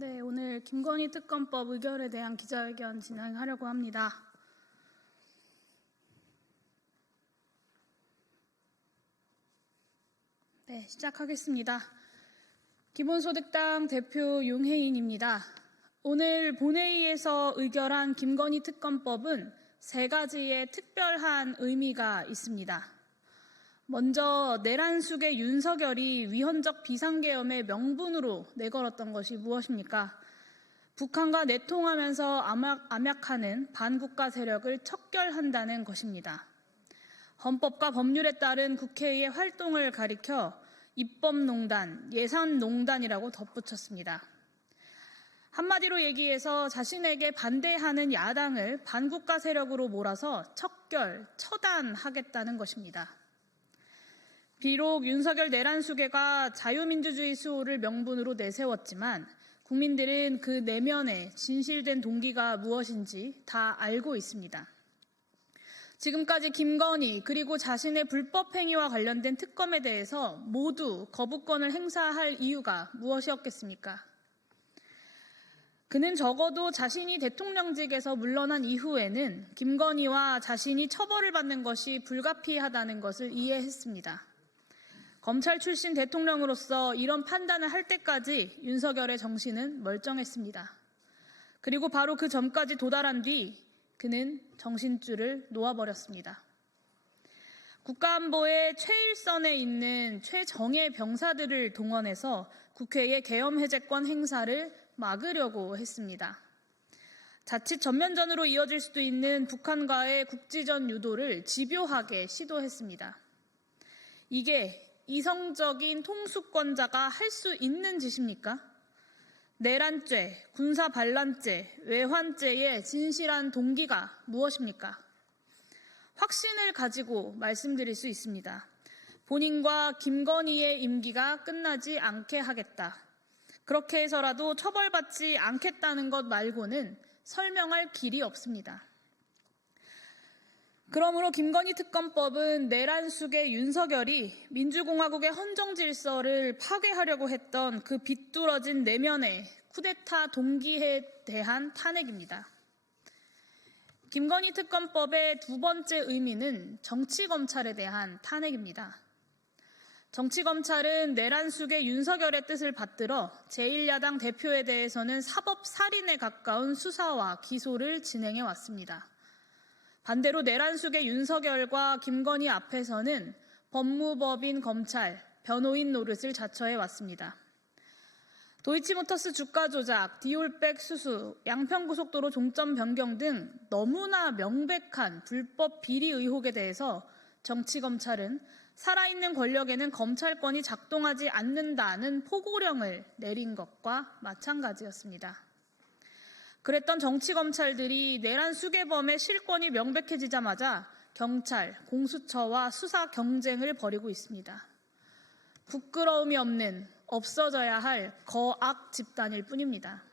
네, 오늘 김건희 특검법 의결에 대한 기자회견 진행하려고 합니다. 네, 시작하겠습니다. 기본소득당 대표 용혜인입니다. 오늘 본회의에서 의결한 김건희 특검법은 3가지의 특별한 의미가 있습니다. 먼저 내란숙의 윤석열이 위헌적 비상계엄의 명분으로 내걸었던 것이 무엇입니까? 북한과 내통하면서 암약하는 반국가 세력을 척결한다는 것입니다. 헌법과 법률에 따른 국회의 활동을 가리켜 입법농단, 예산농단이라고 덧붙였습니다. 한마디로 얘기해서 자신에게 반대하는 야당을 반국가 세력으로 몰아서 척결, 처단하겠다는 것입니다. 비록 윤석열 내란수계가 자유민주주의 수호를 명분으로 내세웠지만 국민들은 그 내면의 진실된 동기가 무엇인지 다 알고 있습니다. 지금까지 김건희 그리고 자신의 불법 행위와 관련된 특검에 대해서 모두 거부권을 행사할 이유가 무엇이었겠습니까? 그는 적어도 자신이 대통령직에서 물러난 이후에는 김건희와 자신이 처벌을 받는 것이 불가피하다는 것을 이해했습니다. 검찰 출신 대통령으로서 이런 판단을 할 때까지 윤석열의 정신은 멀쩡했습니다. 그리고 바로 그 점까지 도달한 뒤 그는 정신줄을 놓아버렸습니다. 국가안보의 최일선에 있는 최정예 병사들을 동원해서 국회의 계엄 해제권 행사를 막으려고 했습니다. 자칫 전면전으로 이어질 수도 있는 북한과의 국지전 유도를 집요하게 시도했습니다. 이게 이성적인 통수권자가 할 수 있는 짓입니까? 내란죄, 군사반란죄, 외환죄의 진실한 동기가 무엇입니까? 확신을 가지고 말씀드릴 수 있습니다. 본인과 김건희의 임기가 끝나지 않게 하겠다. 그렇게 해서라도 처벌받지 않겠다는 것 말고는 설명할 길이 없습니다. 그러므로 김건희 특검법은 내란숙의 윤석열이 민주공화국의 헌정질서를 파괴하려고 했던 그 비뚤어진 내면의 쿠데타 동기에 대한 탄핵입니다. 김건희 특검법의 2번째 의미는 정치검찰에 대한 탄핵입니다. 정치검찰은 내란숙의 윤석열의 뜻을 받들어 제1야당 대표에 대해서는 사법살인에 가까운 수사와 기소를 진행해 왔습니다. 반대로 내란숙의 윤석열과 김건희 앞에서는 법무법인 검찰, 변호인 노릇을 자처해 왔습니다. 도이치모터스 주가 조작, 디올백 수수, 양평고속도로 종점 변경 등 너무나 명백한 불법 비리 의혹에 대해서 정치검찰은 살아있는 권력에는 검찰권이 작동하지 않는다는 포고령을 내린 것과 마찬가지였습니다. 그랬던 정치검찰들이 내란 수괴범의 실권이 명백해지자마자 경찰, 공수처와 수사 경쟁을 벌이고 있습니다. 부끄러움이 없는, 없어져야 할 거악 집단일 뿐입니다.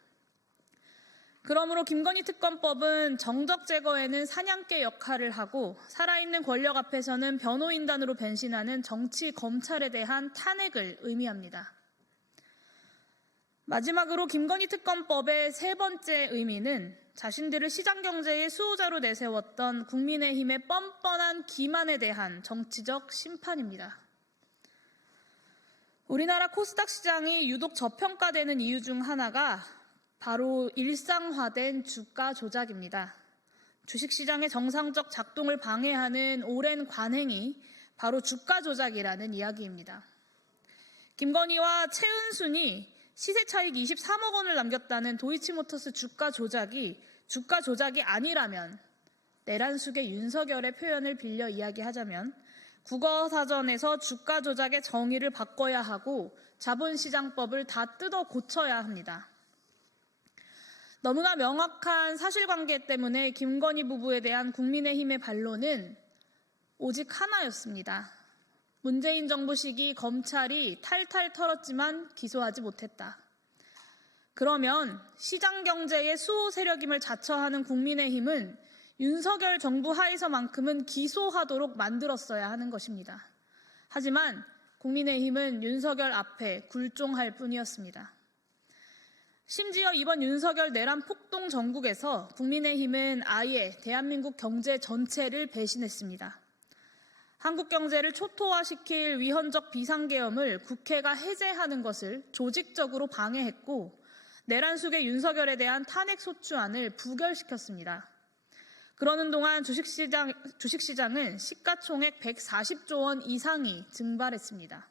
그러므로 김건희 특검법은 정적 제거에는 사냥개 역할을 하고 살아있는 권력 앞에서는 변호인단으로 변신하는 정치 검찰에 대한 탄핵을 의미합니다. 마지막으로 김건희 특검법의 3번째 의미는 자신들을 시장경제의 수호자로 내세웠던 국민의힘의 뻔뻔한 기만에 대한 정치적 심판입니다. 우리나라 코스닥 시장이 유독 저평가되는 이유 중 하나가 바로 일상화된 주가 조작입니다. 주식시장의 정상적 작동을 방해하는 오랜 관행이 바로 주가 조작이라는 이야기입니다. 김건희와 최은순이 시세 차익 23억 원을 남겼다는 도이치모터스 주가 조작이 아니라면 내란숙의 윤석열의 표현을 빌려 이야기하자면 국어사전에서 주가 조작의 정의를 바꿔야 하고 자본시장법을 다 뜯어 고쳐야 합니다. 너무나 명확한 사실관계 때문에 김건희 부부에 대한 국민의힘의 반론은 오직 하나였습니다. 문재인 정부 시기 검찰이 탈탈 털었지만 기소하지 못했다. 그러면 시장경제의 수호 세력임을 자처하는 국민의힘은 윤석열 정부 하에서만큼은 기소하도록 만들었어야 하는 것입니다. 하지만 국민의힘은 윤석열 앞에 굴종할 뿐이었습니다. 심지어 이번 윤석열 내란 폭동 정국에서 국민의힘은 아예 대한민국 경제 전체를 배신했습니다. 한국 경제를 초토화시킬 위헌적 비상계엄을 국회가 해제하는 것을 조직적으로 방해했고 내란 속의 윤석열에 대한 탄핵소추안을 부결시켰습니다. 그러는 동안 주식시장은 시가총액 140조 원 이상이 증발했습니다.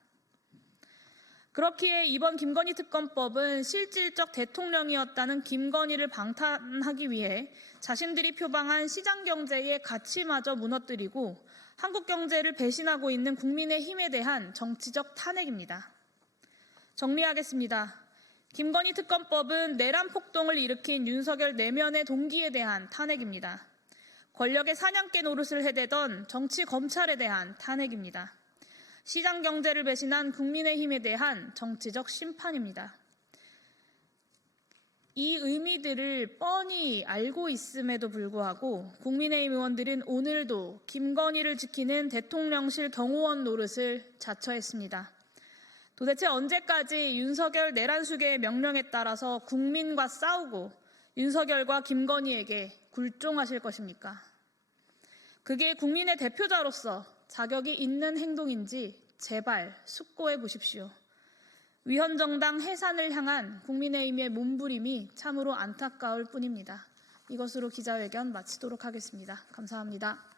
그렇기에 이번 김건희 특검법은 실질적 대통령이었다는 김건희를 방탄하기 위해 자신들이 표방한 시장경제의 가치마저 무너뜨리고 한국 경제를 배신하고 있는 국민의힘에 대한 정치적 탄핵입니다. 정리하겠습니다. 김건희 특검법은 내란 폭동을 일으킨 윤석열 내면의 동기에 대한 탄핵입니다. 권력의 사냥개 노릇을 해대던 정치 검찰에 대한 탄핵입니다. 시장 경제를 배신한 국민의힘에 대한 정치적 심판입니다. 이 의미들을 뻔히 알고 있음에도 불구하고 국민의힘 의원들은 오늘도 김건희를 지키는 대통령실 경호원 노릇을 자처했습니다. 도대체 언제까지 윤석열 내란 수계의 명령에 따라서 국민과 싸우고 윤석열과 김건희에게 굴종하실 것입니까? 그게 국민의 대표자로서 자격이 있는 행동인지 제발 숙고해 보십시오. 위헌정당 해산을 향한 국민의힘의 몸부림이 참으로 안타까울 뿐입니다. 이것으로 기자회견 마치도록 하겠습니다. 감사합니다.